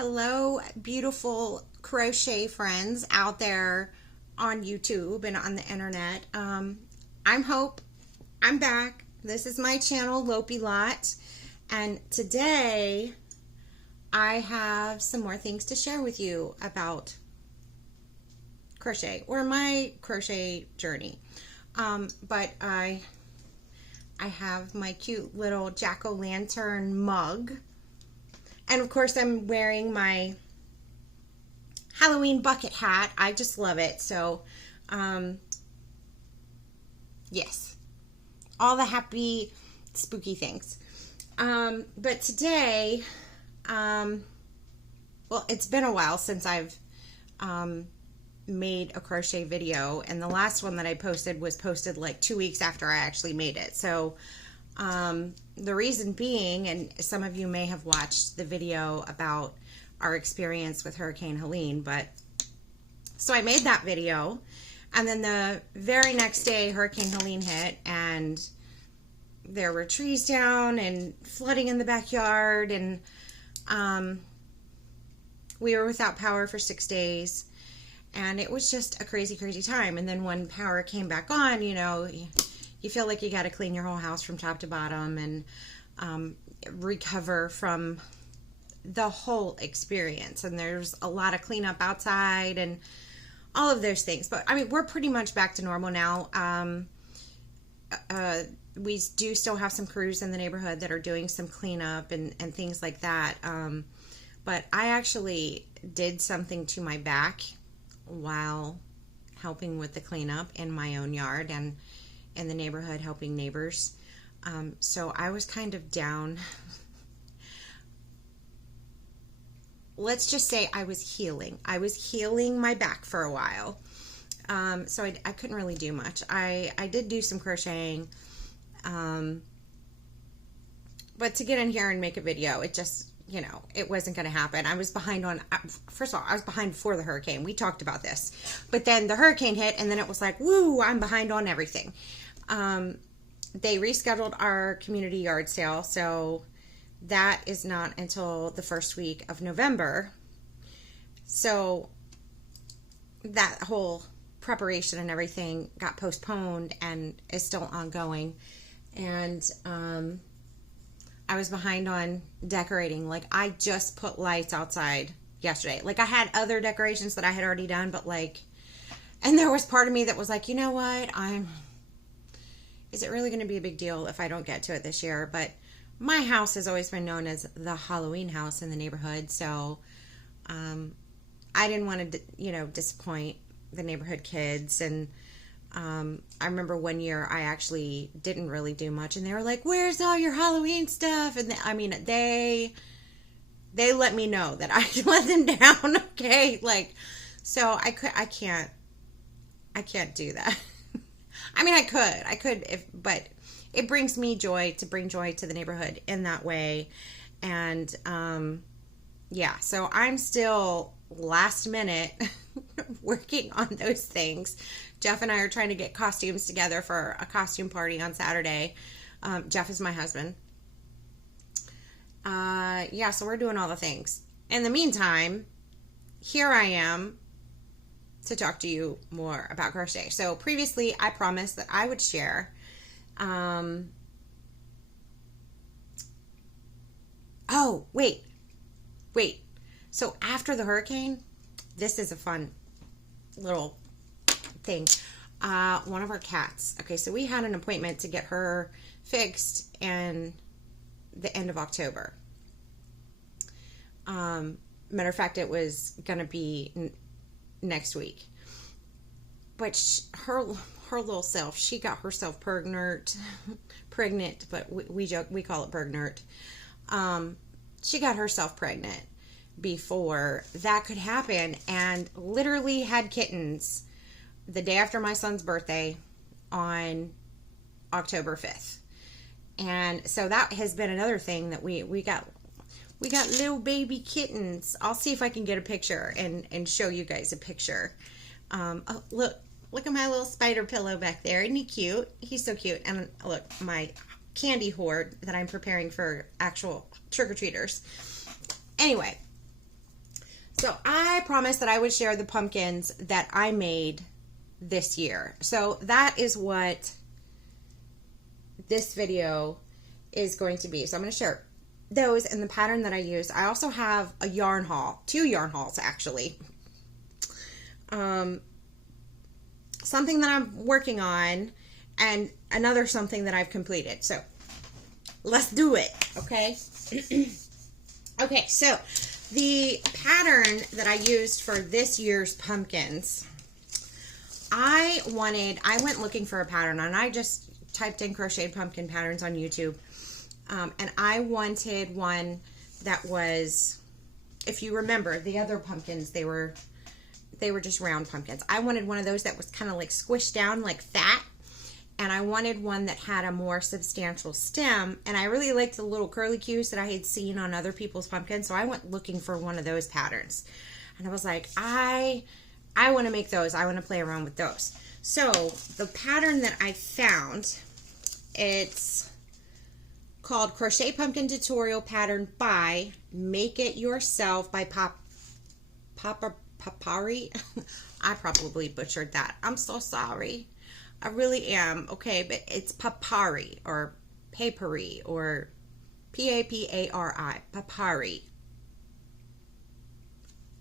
Hello, beautiful crochet friends out there on YouTube and on the internet. I'm Hope. I'm back. This is my channel, Lopey Lot, and today I have some more things to share with you about crochet or my crochet journey. But I have my cute little jack-o'-lantern mug. And of course, I'm wearing my Halloween bucket hat. I just love it. So, yes, all the happy, spooky things. But today, well, it's been a while since I've made a crochet video. And the last one that I posted was posted like 2 weeks after I actually made it. So, the reason being, and some of you may have watched the video about our experience with Hurricane Helene, but so I made that video, and then the very next day Hurricane Helene hit, and there were trees down and flooding in the backyard, and we were without power for 6 days, and it was just a crazy time. And then when power came back on, you know, you feel like you got to clean your whole house from top to bottom and recover from the whole experience. And there's a lot of cleanup outside and all of those things. But I mean, we're pretty much back to normal now. We do still have some crews in the neighborhood that are doing some cleanup and things like that. But I actually did something to my back while helping with the cleanup in my own yard and in the neighborhood, helping neighbors. So I was kind of down. Let's just say I was healing. I was healing my back for a while. So I couldn't really do much. I did do some crocheting. But to get in here and make a video, it just, you know, it wasn't going to happen. I was behind on, first of all, I was behind before the hurricane. We talked about this. But then the hurricane hit, and then it was like, woo, I'm behind on everything. They rescheduled our community yard sale, so that is not until the first week of November. So that whole preparation and everything got postponed and is still ongoing. And I was behind on decorating. Like, I just put lights outside yesterday. Like, I had other decorations that I had already done, but like, and there was part of me that was like, you know what, is it really going to be a big deal if I don't get to it this year? But my house has always been known as the Halloween house in the neighborhood, so I didn't want to, you know, disappoint the neighborhood kids. And I remember one year I actually didn't really do much, and they were like, "Where's all your Halloween stuff?" And I mean, they let me know that I let them down. Okay, like, so I can't do that. I mean, I could but it brings me joy to bring joy to the neighborhood in that way. And, yeah, so I'm still last minute working on those things. Jeff and I are trying to get costumes together for a costume party on Saturday. Jeff is my husband. Yeah, so we're doing all the things. In the meantime, here I am to talk to you more about crochet. So previously I promised that I would share oh, wait. So after the hurricane, this is a fun little thing. One of our cats. Okay, so we had an appointment to get her fixed in the end of October. Matter of fact, it was going to be next week. But her little self, she got herself pregnant, but we joke, we call it pregnant. She got herself pregnant before that could happen, and literally had kittens the day after my son's birthday on October 5th. And so that has been another thing that we got little baby kittens. I'll see if I can get a picture and show you guys a picture. Oh, look at my little spider pillow back there. Isn't he cute? He's so cute. And look, my candy hoard that I'm preparing for actual trick-or-treaters. Anyway, So I promised that I would share the pumpkins that I made this year. So that is what this video is going to be. So I'm going to share those and the pattern that I used. I also have a yarn haul, 2 yarn hauls actually. Something that I'm working on and another something that I've completed. So let's do it, okay? Okay, so the pattern that I used for this year's pumpkins, I went looking for a pattern, and I just typed in crocheted pumpkin patterns on YouTube, and I wanted one that was, if you remember, the other pumpkins, they were just round pumpkins. I wanted one of those that was kind of like squished down like that, and I wanted one that had a more substantial stem, and I really liked the little curly cues that I had seen on other people's pumpkins, so I went looking for one of those patterns. And I was like, I want to make those. I want to play around with those. So the pattern that I found, it's called Crochet Pumpkin Tutorial Pattern by Make It Yourself by Papari. I probably butchered that. I'm so sorry. I really am. Okay, but it's Papari or Papari or P-A-P-A-R-I. Papari.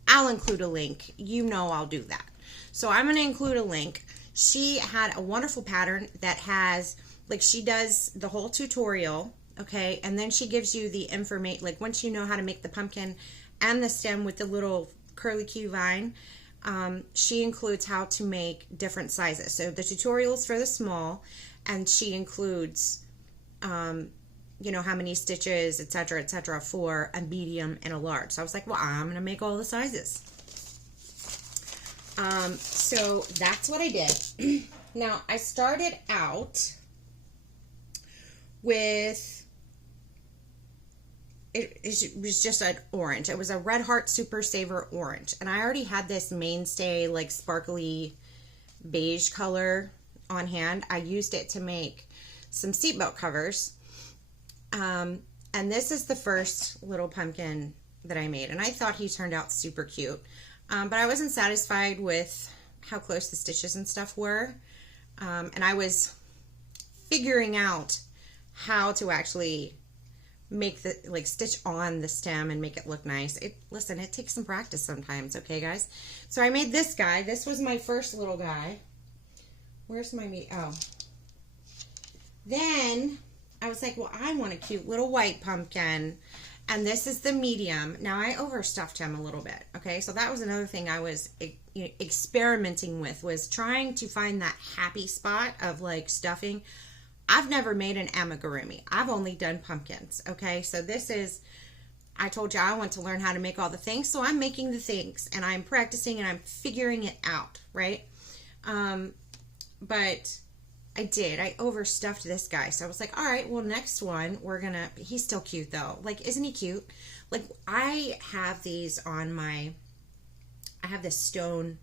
I'll include a link. You know I'll do that. So I'm going to include a link. She had a wonderful pattern that has, like, she does the whole tutorial, okay, and then she gives you the information, like, once you know how to make the pumpkin and the stem with the little curly cue vine, she includes how to make different sizes. So the tutorial is for the small, and she includes, you know, how many stitches, etc., for a medium and a large. So I was like, well, I'm going to make all the sizes. So that's what I did. Now, I started out with, it was just an orange. It was a Red Heart Super Saver orange. And I already had this mainstay, like, sparkly beige color on hand. I used it to make some seatbelt covers. And this is the first little pumpkin that I made. And I thought he turned out super cute. But I wasn't satisfied with how close the stitches and stuff were. And I was figuring out how to actually make the, like, stitch on the stem and make it look nice. Listen, it takes some practice sometimes, okay, guys? So I made this guy. This was my first little guy. Where's my meat? Oh. Then I was like, well, I want a cute little white pumpkin. And this is the medium. Now, I overstuffed him a little bit, okay? So that was another thing I was experimenting with, was trying to find that happy spot of, like, stuffing. I've never made an amigurumi. I've only done pumpkins, okay? So this is, I told you I want to learn how to make all the things, so I'm making the things, and I'm practicing, and I'm figuring it out, right? But I did. I overstuffed this guy. So I was like, all right, well, next one, he's still cute, though. Like, isn't he cute? Like, I have these on I have this stone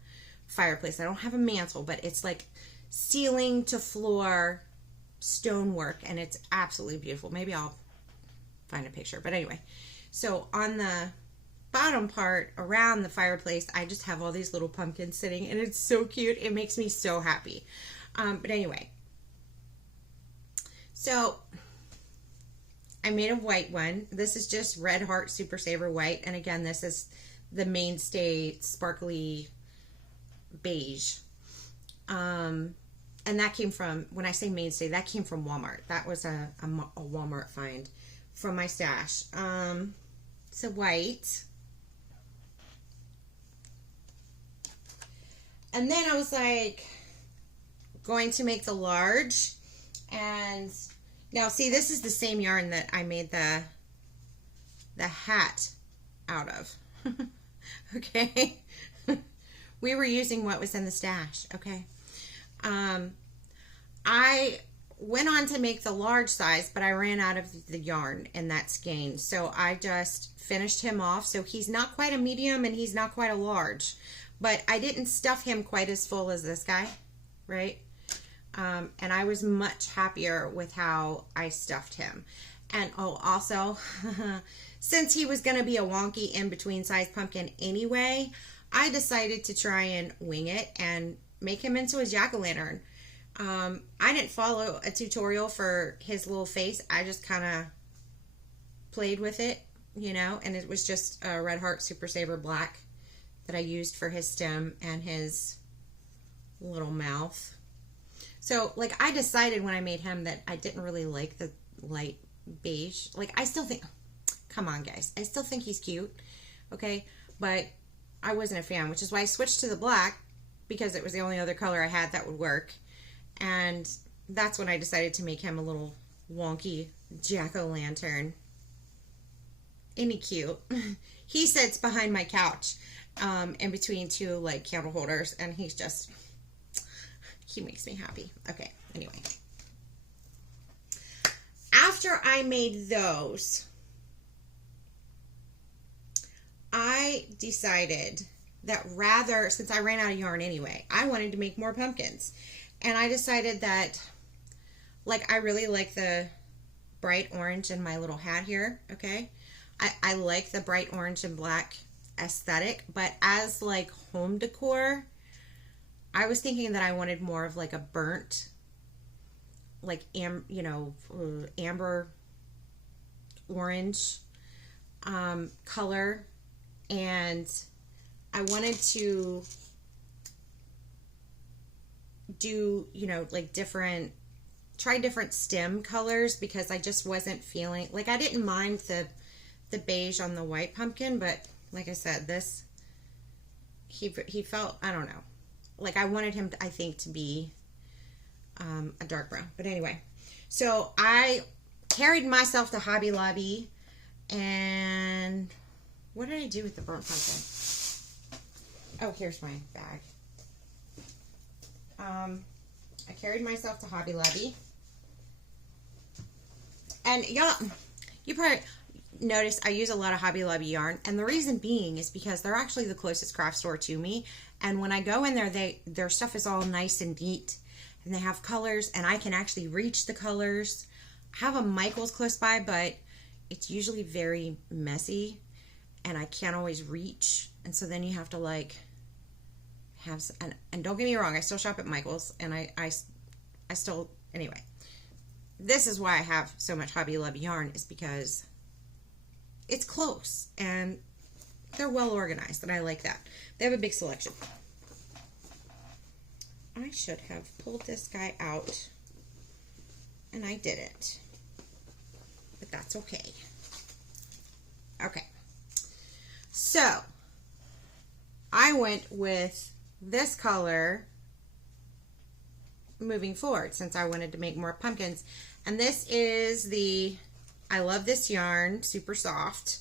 fireplace. I don't have a mantle, but it's like ceiling to floor stonework, and it's absolutely beautiful. Maybe I'll find a picture, but anyway, so on the bottom part around the fireplace, I just have all these little pumpkins sitting, and it's so cute. It makes me so happy. But anyway, so I made a white one. This is just Red Heart Super Saver white, and again, this is the mainstay sparkly beige. And that came from, when I say mainstay, that came from Walmart. That was a Walmart find from my stash. It's a white. And then I was like, going to make the large. And now, see, this is the same yarn that I made the hat out of. Okay? We were using what was in the stash, okay? I went on to make the large size, but I ran out of the yarn in that skein. So I just finished him off. So he's not quite a medium and he's not quite a large, but I didn't stuff him quite as full as this guy, right? And I was much happier with how I stuffed him. And oh, also, since he was going to be a wonky in-between size pumpkin anyway, I decided to try and wing it and make him into a jack-o'-lantern. I didn't follow a tutorial for his little face. I just kind of played with it, you know, and it was just a Red Heart Super Saver Black that I used for his stem and his little mouth. So, like, I decided when I made him that I didn't really like the light beige. Like, I still think, come on, guys, I still think he's cute, okay? But I wasn't a fan, which is why I switched to the black, because it was the only other color I had that would work. And that's when I decided to make him a little wonky jack-o'-lantern. Isn't he cute? He sits behind my couch in between two, like, candle holders, and he's just, he makes me happy. Okay, anyway. After I made those, I decided that rather, since I ran out of yarn anyway, I wanted to make more pumpkins. And I decided that, like, I really like the bright orange in my little hat here, okay? I like the bright orange and black aesthetic, but as, like, home decor, I was thinking that I wanted more of, like, a burnt, like, amber orange color. And I wanted to do, you know, like try different stem colors, because I just wasn't feeling, like, I didn't mind the beige on the white pumpkin, but like I said, this, he felt, I don't know, like I wanted him, I think, to be a dark brown. But anyway, so I carried myself to Hobby Lobby, and what did I do with the burnt pumpkin? Oh, here's my bag. I carried myself to Hobby Lobby. And y'all, you probably noticed I use a lot of Hobby Lobby yarn. And the reason being is because they're actually the closest craft store to me. And when I go in there, their stuff is all nice and neat. And they have colors, and I can actually reach the colors. I have a Michael's close by, but it's usually very messy. And I can't always reach. And so then you have to, like, have, and don't get me wrong, I still shop at Michael's, and I still, anyway, this is why I have so much Hobby Lobby yarn, is because it's close, and they're well organized, and I like that. They have a big selection. I should have pulled this guy out, and I didn't, but that's okay. Okay, so I went with this color moving forward, since I wanted to make more pumpkins. And this is the, I love this yarn, super soft,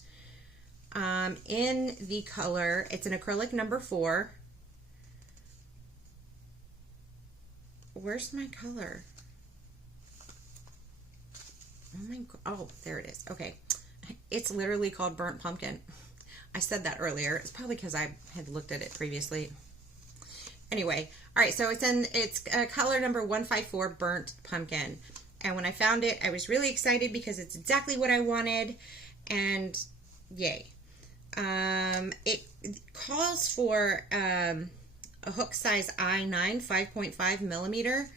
in the color, it's an acrylic number 4. Where's my color? Oh my god, oh, there it is. Okay, it's literally called Burnt Pumpkin. I said that earlier. It's probably because I had looked at it previously. Anyway, all right, so it's color number 154, Burnt Pumpkin. And when I found it, I was really excited because it's exactly what I wanted, and yay. It calls for a hook size I9, 5.5 millimeter,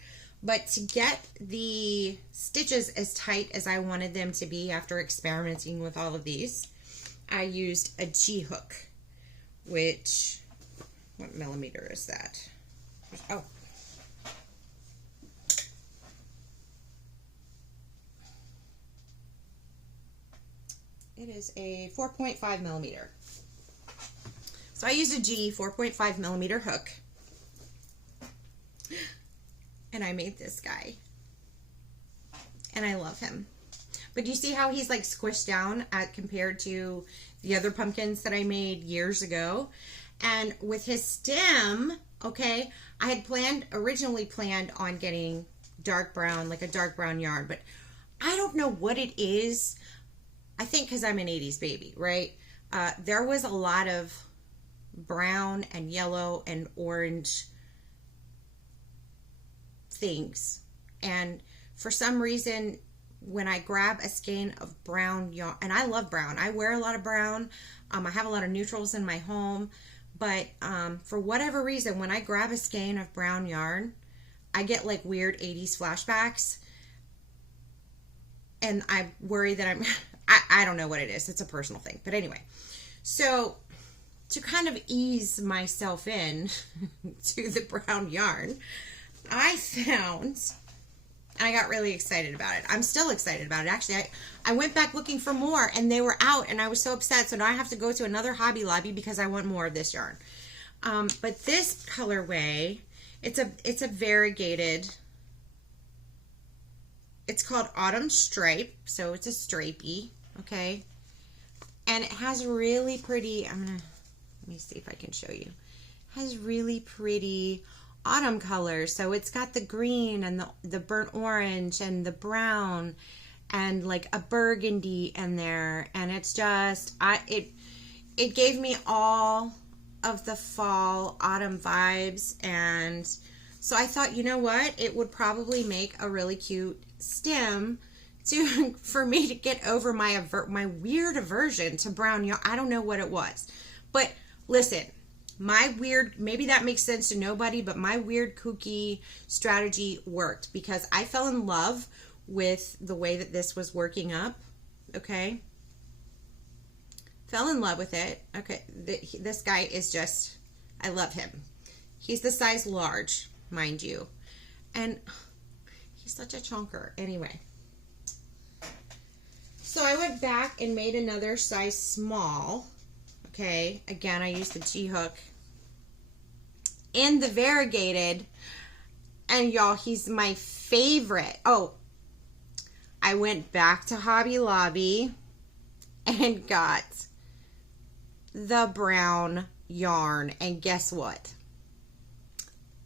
but to get the stitches as tight as I wanted them to be after experimenting with all of these, I used a G hook, which, what millimeter is that? Oh. It is a 4.5 millimeter. So I used a G 4.5 millimeter hook, and I made this guy, and I love him. But do you see how he's like squished down compared to the other pumpkins that I made years ago? And with his stem, okay, I had originally planned on getting dark brown, like a dark brown yarn, but I don't know what it is. I think because I'm an 80s baby, right? There was a lot of brown and yellow and orange things. And for some reason, when I grab a skein of brown yarn, and I love brown. I wear a lot of brown. I have a lot of neutrals in my home, but for whatever reason, when I grab a skein of brown yarn, I get like weird 80s flashbacks, and I worry that I don't know what it is. It's a personal thing. But anyway, so to kind of ease myself in to the brown yarn, I found, I got really excited about it. I'm still excited about it. Actually, I went back looking for more, and they were out, and I was so upset. So now I have to go to another Hobby Lobby because I want more of this yarn. But this colorway, it's a variegated. It's called Autumn Stripe, so it's a stripey, okay? And it has really pretty, let me see if I can show you. It has really pretty autumn colors. So it's got the green and the burnt orange and the brown and like a burgundy in there. And it's just, it gave me all of the fall autumn vibes. And so I thought, you know what? It would probably make a really cute stem for me to get over my weird aversion to brown yarn. I don't know what it was, but listen, my weird, maybe that makes sense to nobody, but my weird kooky strategy worked because I fell in love with the way that this was working up. Okay, fell in love with it. Okay, this guy is just, I love him. He's the size large, mind you, and he's such a chunker. Anyway, so I went back and made another size small. Okay, again, I used the G-hook in the variegated, and y'all, he's my favorite. Oh, I went back to Hobby Lobby and got the brown yarn, and guess what?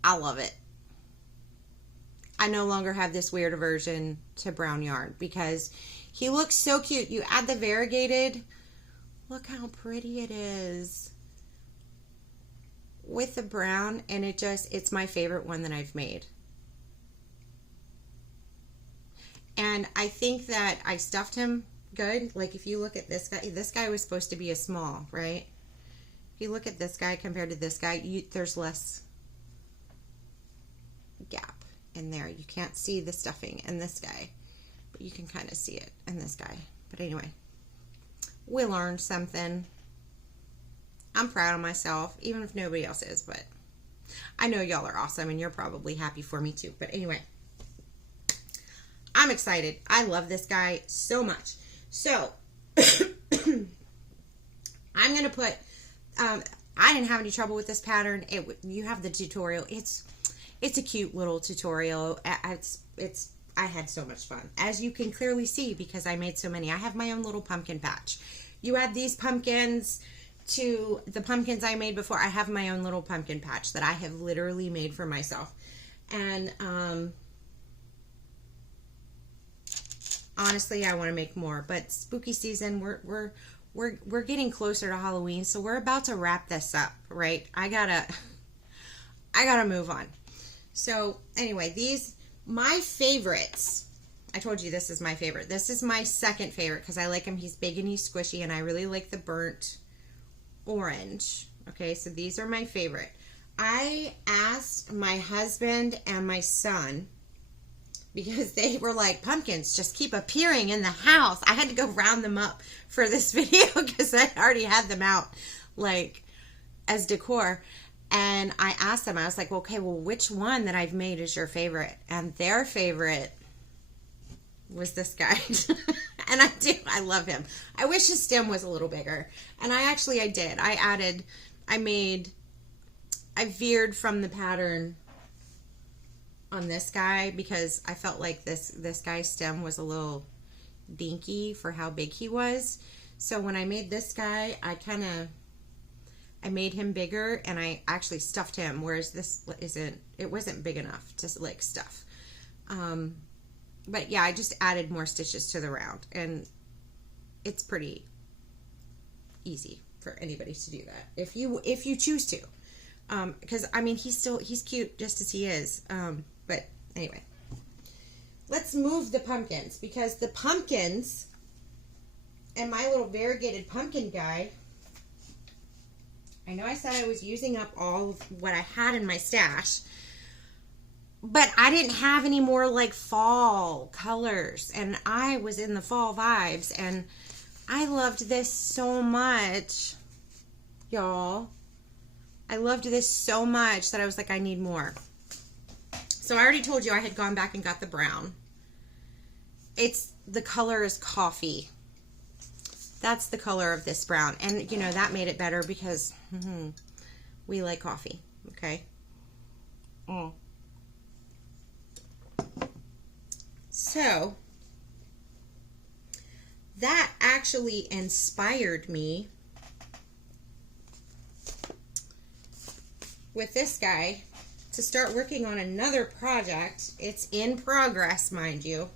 I love it. I no longer have this weird aversion to brown yarn because he looks so cute. You add the variegated, look how pretty it is with the brown, and it's my favorite one that I've made. And I think that I stuffed him good. Like if you look at this guy was supposed to be a small, right? If you look at this guy compared to this guy, there's less gap in there. You can't see the stuffing in this guy, but you can kind of see it in this guy. But anyway, we learned something. I'm proud of myself, even if nobody else is, but I know y'all are awesome and you're probably happy for me too. But anyway, I'm excited. I love this guy so much. So I'm going to put, I didn't have any trouble with this pattern. You have the tutorial. It's a cute little tutorial. I had so much fun, as you can clearly see, because I made so many. I have my own little pumpkin patch. You add these pumpkins to the pumpkins I made before. I have my own little pumpkin patch that I have literally made for myself. And honestly, I want to make more. But spooky season, we're getting closer to Halloween, so we're about to wrap this up, right? I gotta move on. So anyway, my favorites, I told you this is my favorite. This is my second favorite because I like him. He's big and he's squishy, and I really like the burnt orange. Okay, so these are my favorite. I asked my husband and my son, because they were like, pumpkins just keep appearing in the house. I had to go round them up for this video because I already had them out like as decor. And I asked them, I was like, okay, well, which one that I've made is your favorite? And their favorite was this guy. And I love him. I wish his stem was a little bigger. And I did. I veered from the pattern on this guy because I felt like this guy's stem was a little dinky for how big he was. So when I made this guy, I made him bigger, and I actually stuffed him, whereas this wasn't big enough to like stuff. But yeah, I just added more stitches to the round, and it's pretty easy for anybody to do that if you choose to. Because I mean, he's cute just as he is. But anyway, let's move the pumpkins, because the pumpkins and my little variegated pumpkin guy, I know I said I was using up all of what I had in my stash, but I didn't have any more like fall colors, and I was in the fall vibes, and I loved this so much, y'all. I loved this so much that I was like, I need more. So I already told you I had gone back and got the brown. The color is coffee. That's the color of this brown. And, you know, that made it better because we like coffee, okay? So, that actually inspired me with this guy to start working on another project. It's in progress, mind you.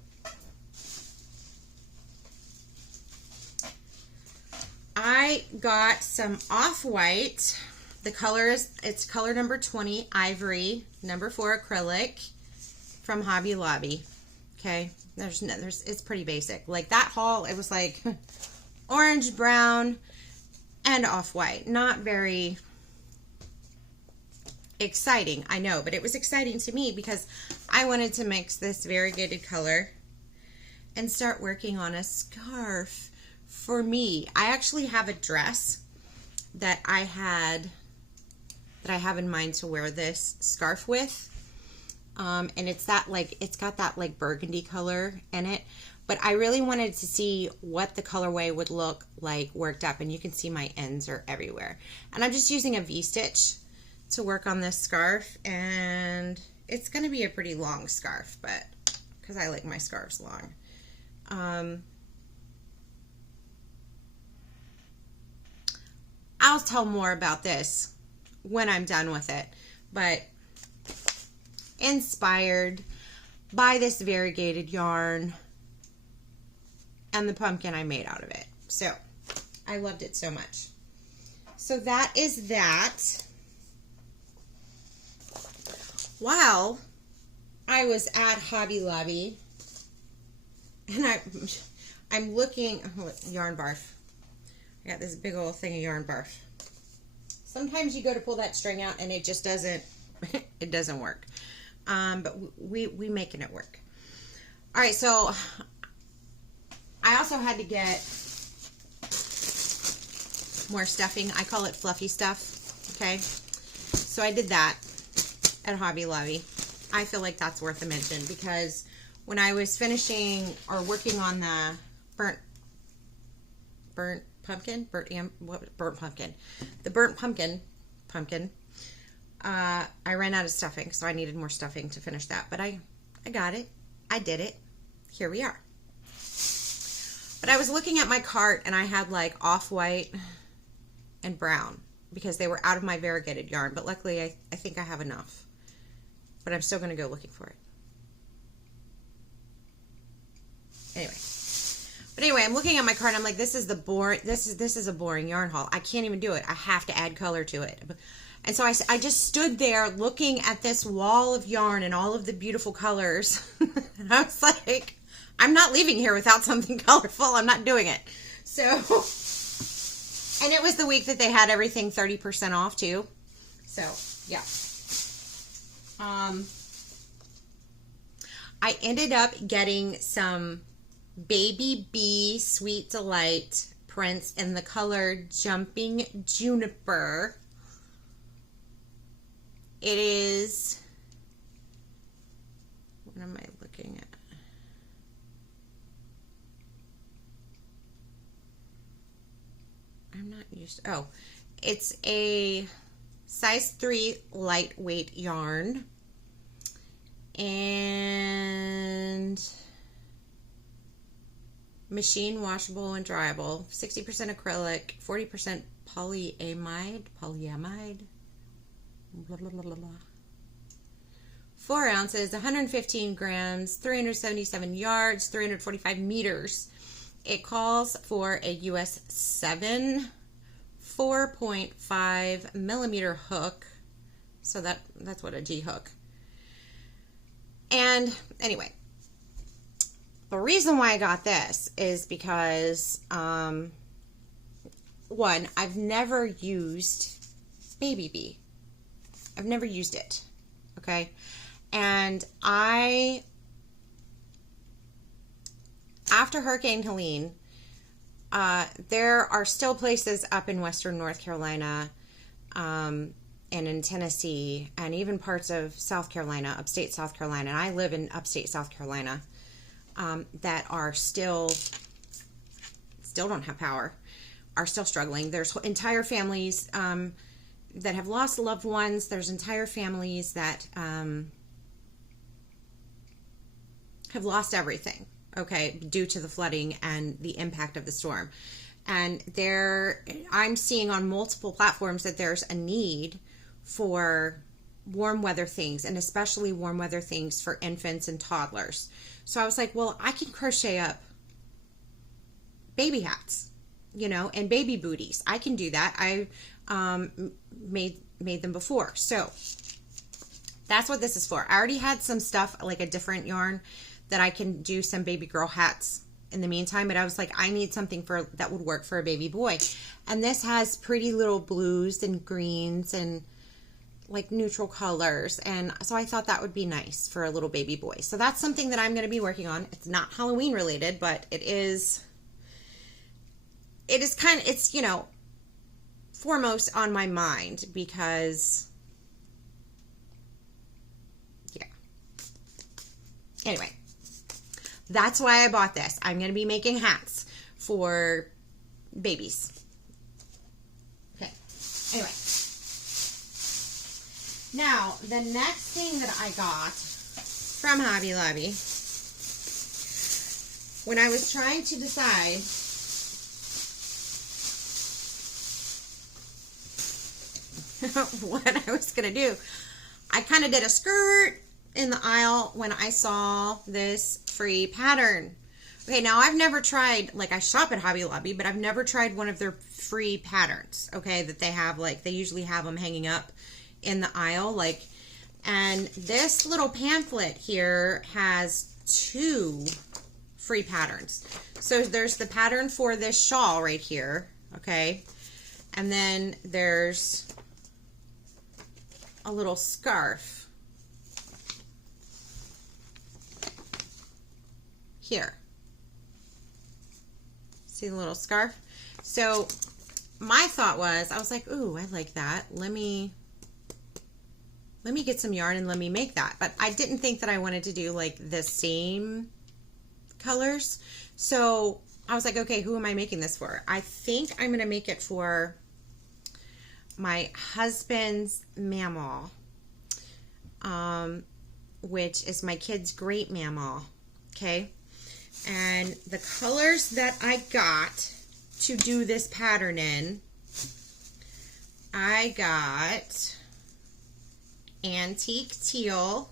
I got some off-white. The color is, it's color number 20, ivory, number 4 acrylic from Hobby Lobby. Okay, it's pretty basic. Like that haul, it was like orange, brown, and off-white. Not very exciting, I know, but it was exciting to me because I wanted to mix this variegated color and start working on a scarf for me. I actually have a dress that I have in mind to wear this scarf with. And it's that like, it's got that like burgundy color in it, but I really wanted to see what the colorway would look like worked up, and you can see my ends are everywhere. And I'm just using a V-stitch to work on this scarf, and it's going to be a pretty long scarf, but because I like my scarves long. I'll tell more about this when I'm done with it, but inspired by this variegated yarn and the pumpkin I made out of it. So I loved it so much. So that is that. While I was at Hobby Lobby, and I'm looking, oh, yarn barf. I got this big old thing of yarn barf. Sometimes you go to pull that string out and it just doesn't, it doesn't work. But we making it work. All right, so I also had to get more stuffing. I call it fluffy stuff, okay? So I did that at Hobby Lobby. I feel like that's worth a mention because when I was finishing or working on the burnt pumpkin, I ran out of stuffing, so I needed more stuffing to finish that, but I got it. I did it. Here we are. But I was looking at my cart and I had like off-white and brown because they were out of my variegated yarn, but luckily I think I have enough. But I'm still going to go looking for it. Anyway, I'm looking at my cart and I'm like, this is a boring yarn haul. I can't even do it. I have to add color to it. And so I just stood there looking at this wall of yarn and all of the beautiful colors. And I was like, I'm not leaving here without something colorful. I'm not doing it. So, and it was the week that they had everything 30% off too. So, yeah. I ended up getting some Baby Bee Sweet Delight prints in the color Jumping Juniper. It is, what am I looking at? I'm not used to, oh, it's a size 3 lightweight yarn. And machine washable and dryable, 60% acrylic, 40% polyamide, blah, blah, blah, blah, blah. 4 ounces, 115 grams, 377 yards, 345 meters. It calls for a US 7 4.5 millimeter hook. So that's what a G hook. And anyway, The reason why I got this is because, one, I've never used Baby Bee. I've never used it, okay? And after Hurricane Helene, there are still places up in Western North Carolina, and in Tennessee, and even parts of South Carolina, upstate South Carolina, and I live in upstate South Carolina, that are still don't have power, are still struggling. There's entire families that have lost loved ones. There's entire families that have lost everything, okay, due to the flooding and the impact of the storm. And I'm seeing on multiple platforms that there's a need for warm weather things, and especially warm weather things for infants and toddlers. So I was like, well, I can crochet up baby hats, you know, and baby booties. I can do that. I made them before. So that's what this is for. I already had some stuff, like a different yarn, that I can do some baby girl hats in the meantime, but I was like, I need something that would work for a baby boy. And this has pretty little blues and greens and like neutral colors, and so I thought that would be nice for a little baby boy. So that's something that I'm going to be working on. It's not Halloween related, but it's you know, foremost on my mind because, yeah. Anyway, that's why I bought this. I'm going to be making hats for babies. Okay. Anyway. Now, the next thing that I got from Hobby Lobby, when I was trying to decide what I was going to do, I kind of did a skirt in the aisle when I saw this free pattern. Okay, now I've never tried, like, I shop at Hobby Lobby, but I've never tried one of their free patterns, okay, that they have, like, they usually have them hanging up in the aisle, like, and this little pamphlet here has 2 free patterns. So there's the pattern for this shawl right here, okay, and then there's a little scarf here. See the little scarf? So my thought was, I was like, ooh, I like that. Let me get some yarn and let me make that. But I didn't think that I wanted to do like the same colors. So I was like, okay, who am I making this for? I think I'm going to make it for my husband's mamaw, which is my kid's great mamaw. Okay. And the colors that I got to do this pattern in, I got antique teal.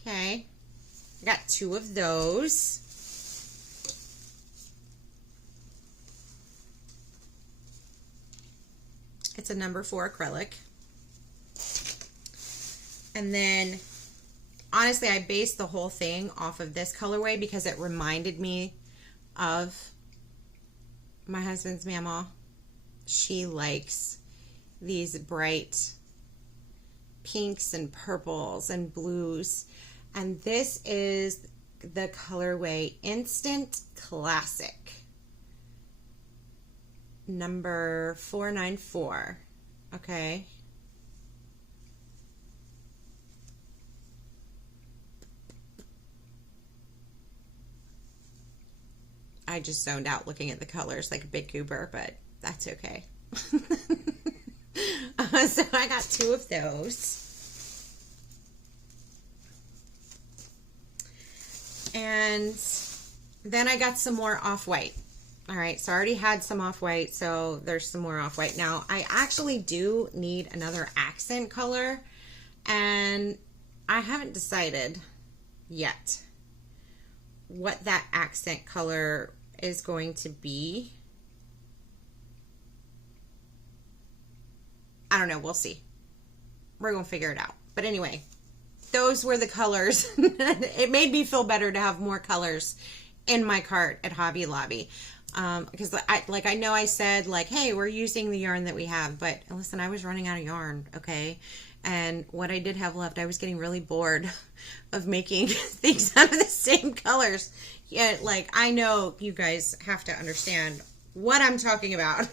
Okay. I got 2 of those. It's a number 4 acrylic. And then, honestly, I based the whole thing off of this colorway because it reminded me of my husband's mamaw. She likes these bright pinks and purples and blues. And this is the colorway Instant Classic. Number 494. Okay. I just zoned out looking at the colors like a big goober, but that's okay. So I got 2 of those. And then I got some more off-white. All right, so I already had some off-white, so there's some more off-white. Now, I actually do need another accent color, and I haven't decided yet what that accent color is going to be. I don't know, we'll see. We're going to figure it out. But anyway, those were the colors. It made me feel better to have more colors in my cart at Hobby Lobby. Because I know I said like, hey, we're using the yarn that we have, but listen, I was running out of yarn, okay? And what I did have left, I was getting really bored of making things out of the same colors. Yeah, like, I know you guys have to understand what I'm talking about.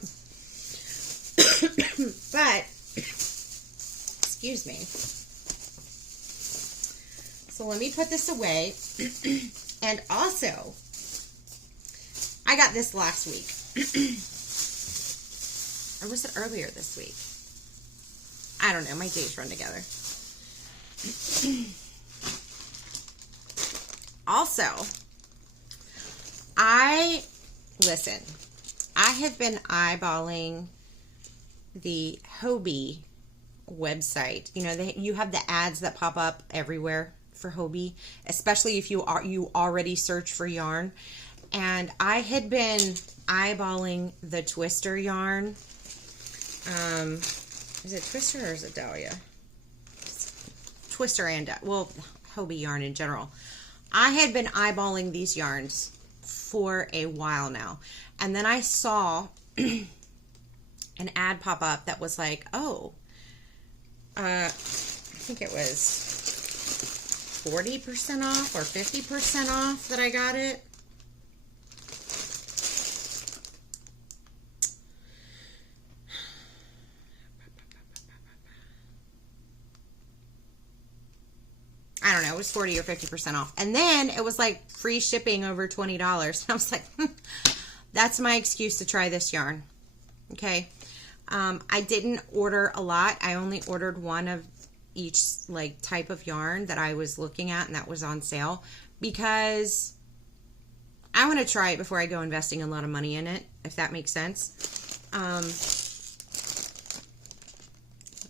But, excuse me. So let me put this away. And also, I got this last week. Or was it earlier this week? I don't know. My days run together. Also, I have been eyeballing the Hobbii website. You know, you have the ads that pop up everywhere for Hobbii, especially if you already search for yarn. And I had been eyeballing the Twister yarn. Is it Twister or is it Dahlia? Twister and, well, Hobbii yarn in general. I had been eyeballing these yarns for a while now. And then I saw an ad pop up that was like, oh, I think it was 40% off or 50% off that I got it. I don't know, it was 40 or 50% off. And then it was like free shipping over $20. And I was like, that's my excuse to try this yarn. Okay. I didn't order a lot. I only ordered one of each like type of yarn that I was looking at, and that was on sale because I want to try it before I go investing a lot of money in it, if that makes sense.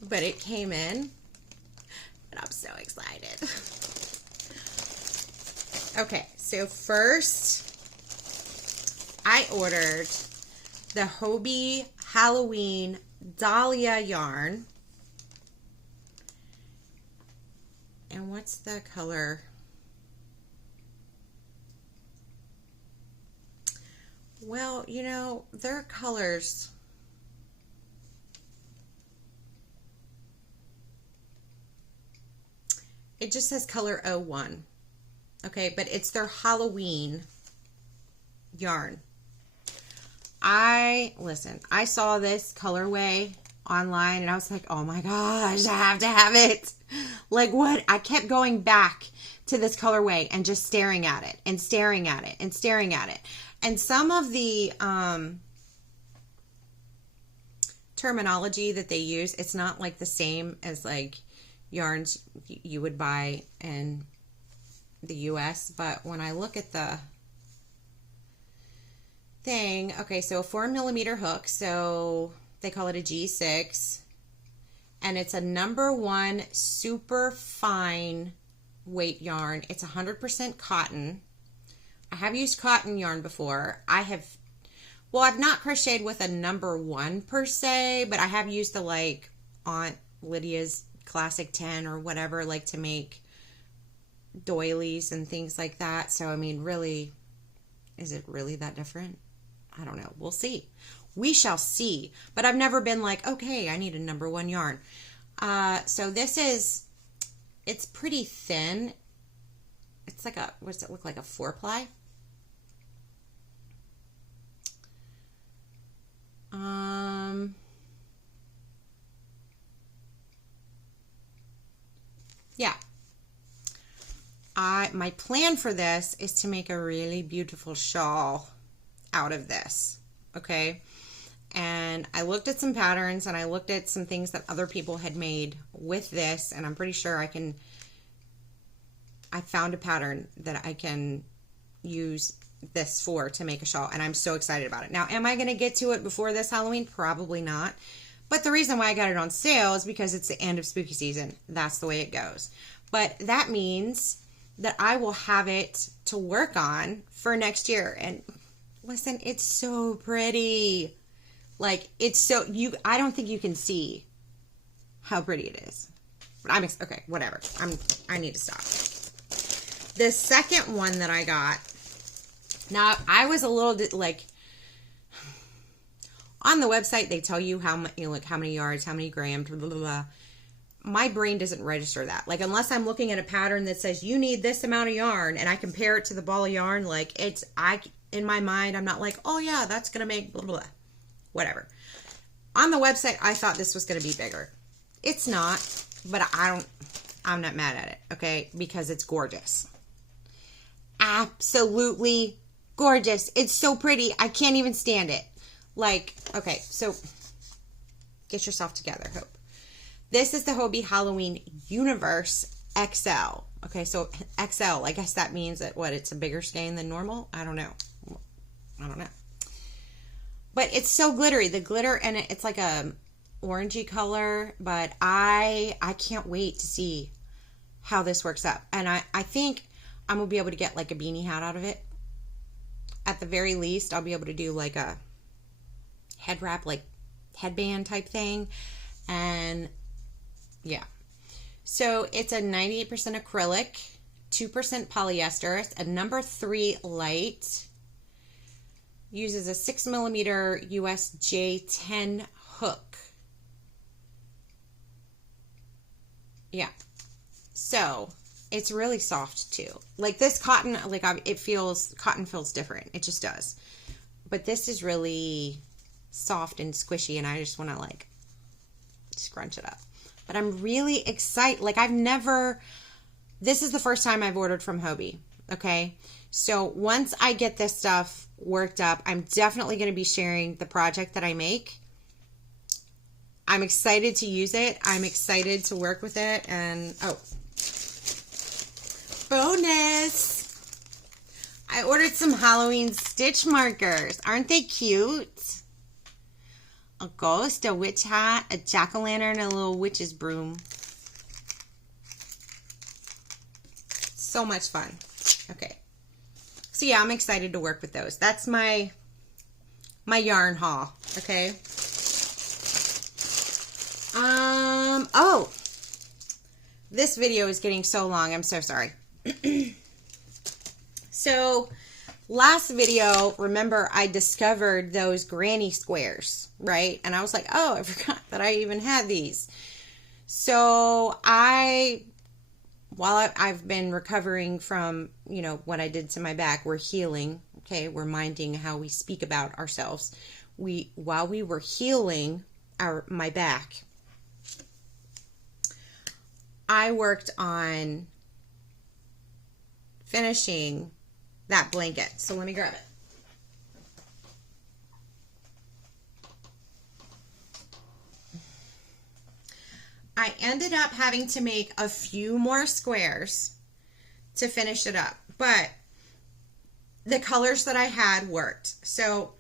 But it came in. And I'm so excited. Okay, so first I ordered the Hobbii Halloween Dahlia yarn. And what's the color? Well, you know, their colors. It just says color 01. Okay, but it's their Halloween yarn. I saw this colorway online and I was like, oh my gosh, I have to have it. Like what? I kept going back to this colorway and just staring at it and staring at it and staring at it. And some of the terminology that they use, it's not like the same as like yarns you would buy in the US, but when I look at the thing, okay, so a 4mm hook, so they call it a G6, and it's a number 1 super fine weight yarn. It's 100% cotton. I have used cotton yarn before. I've not crocheted with a number 1 per se, but I have used the like Aunt Lydia's Classic 10 or whatever, like to make doilies and things like that. So, I mean, really, is it really that different? I don't know. We'll see. We shall see. But I've never been like, okay, I need a number 1 yarn. So this is, it's pretty thin. It's like a, what does it look like? A 4-ply? Yeah. My plan for this is to make a really beautiful shawl out of this. Okay. And I looked at some patterns and I looked at some things that other people had made with this, and I'm pretty sure I found a pattern that I can use this for to make a shawl, and I'm so excited about it. Now, am I going to get to it before this Halloween? Probably not. But the reason why I got it on sale is because it's the end of spooky season. That's the way it goes. But that means that I will have it to work on for next year. And listen, it's so pretty. Like, it's so, I don't think you can see how pretty it is. But okay, whatever. I need to stop. The second one that I got, now I was a little like, on the website they tell you how much, like how many yards, how many grams, blah, blah, blah. My brain doesn't register that. Like, unless I'm looking at a pattern that says you need this amount of yarn and I compare it to the ball of yarn, like in my mind, I'm not like, oh yeah, that's going to make blah, blah, blah, whatever. On the website, I thought this was going to be bigger. It's not, but I'm not mad at it, okay? Because it's gorgeous. Absolutely gorgeous. It's so pretty. I can't even stand it. Like, okay, so get yourself together, Hope. This is the Hobbii Halloween Universe XL. Okay, so XL, I guess that means that, what, it's a bigger skein than normal? I don't know. But it's so glittery. The glitter in it, it's like a orangey color, but I can't wait to see how this works out. And I think I'm going to be able to get like a beanie hat out of it. At the very least, I'll be able to do like a head wrap, like headband type thing. And yeah. So it's a 98% acrylic, 2% polyester, it's a number 3 light, uses a 6mm US J10 hook. Yeah. So it's really soft too. Like this cotton, like cotton feels different. It just does. But this is really soft and squishy, and I just want to like scrunch it up. But I'm really excited. Like this is the first time I've ordered from Hobbii. Okay. So once I get this stuff worked up, I'm definitely going to be sharing the project that I make. I'm excited to use it. I'm excited to work with it. And, oh, bonus. I ordered some Halloween stitch markers. Aren't they cute? A ghost, a witch hat, a jack-o'-lantern, and a little witch's broom. So much fun. Okay. So yeah, I'm excited to work with those. That's my yarn haul. Okay. Oh, this video is getting so long. I'm so sorry. So last video, remember I discovered those granny squares, right? And I was like, oh, I forgot that I even had these. So while I've been recovering from, what I did to my back, we're healing, okay? We're minding how we speak about ourselves. While we were healing my back, I worked on finishing that blanket. So let me grab it. I ended up having to make a few more squares to finish it up, but the colors that I had worked. So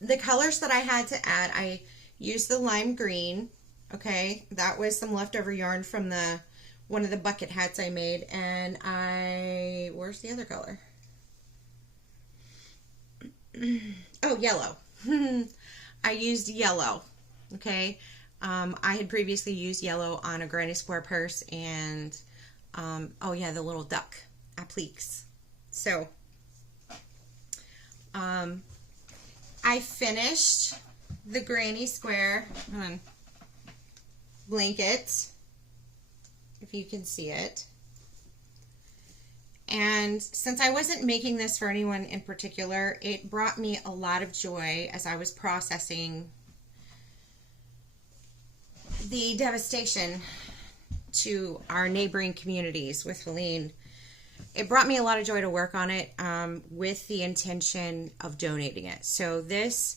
the colors that I had to add, I used the lime green. Okay, that was some leftover yarn from one of the bucket hats I made, and where's the other color? Oh, yellow. I used yellow. Okay. I had previously used yellow on a granny square purse, and oh yeah, the little duck appliques. So I finished the granny square blanket, if you can see it. And since I wasn't making this for anyone in particular, it brought me a lot of joy as I was processing the devastation to our neighboring communities with Helene. It brought me a lot of joy to work on it with the intention of donating it. So this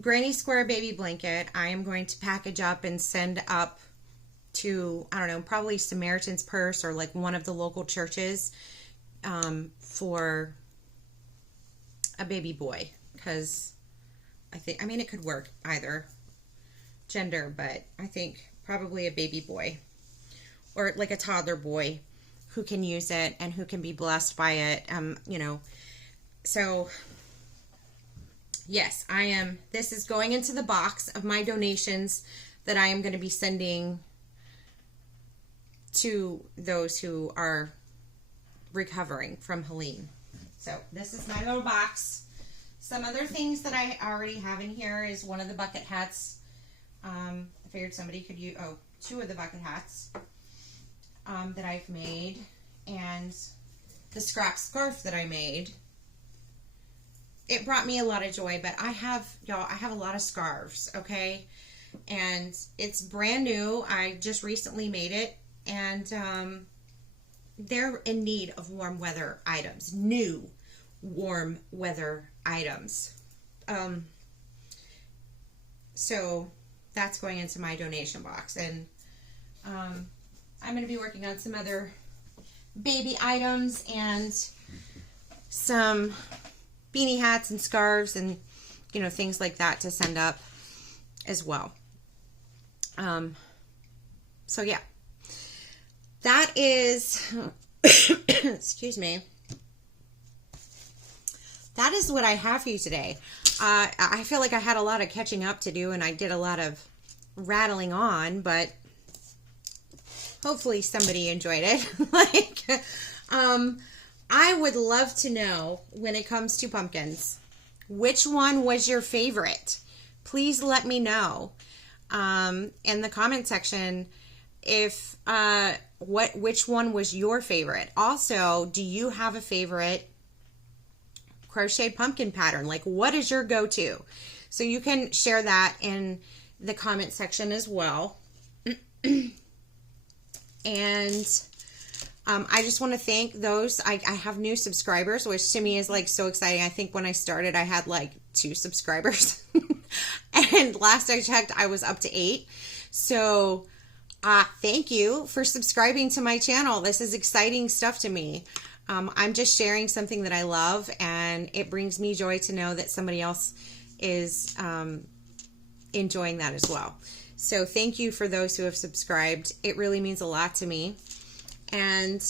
granny square baby blanket, I am going to package up and send up to, I don't know, probably Samaritan's Purse or like one of the local churches for a baby boy, because I mean, it could work either gender, but I think probably a baby boy or like a toddler boy who can use it and who can be blessed by it. So yes, this is going into the box of my donations that I am going to be sending to those who are recovering from Helene. So this is my little box. Some other things that I already have in here is one of the bucket hats. I figured somebody could use, two of the bucket hats that I've made, and the scrap scarf that I made. It brought me a lot of joy, but I have a lot of scarves, okay? And it's brand new. I just recently made it, and they're in need of warm weather items, new warm weather items. So that's going into my donation box, and I'm going to be working on some other baby items and some beanie hats and scarves and, you know, things like that to send up as well. So yeah, that is, excuse me, that is what I have for you today. I feel like I had a lot of catching up to do, and I did a lot of rattling on, but hopefully somebody enjoyed it. I would love to know, when it comes to pumpkins, which one was your favorite? Please let me know in the comment section if which one was your favorite. Also, do you have a favorite crochet pumpkin pattern? Like, what is your go-to? So you can share that in the comment section as well. And I just want to thank those. I have new subscribers, which to me is like so exciting. I think when I started, I had like 2 subscribers. And last I checked, I was up to 8. So thank you for subscribing to my channel. This is exciting stuff to me. I'm just sharing something that I love, and it brings me joy to know that somebody else is enjoying that as well. So thank you for those who have subscribed. It really means a lot to me. And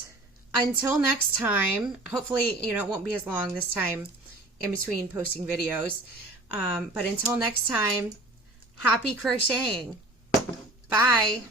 until next time, hopefully, you know, it won't be as long this time in between posting videos. But until next time, happy crocheting. Bye.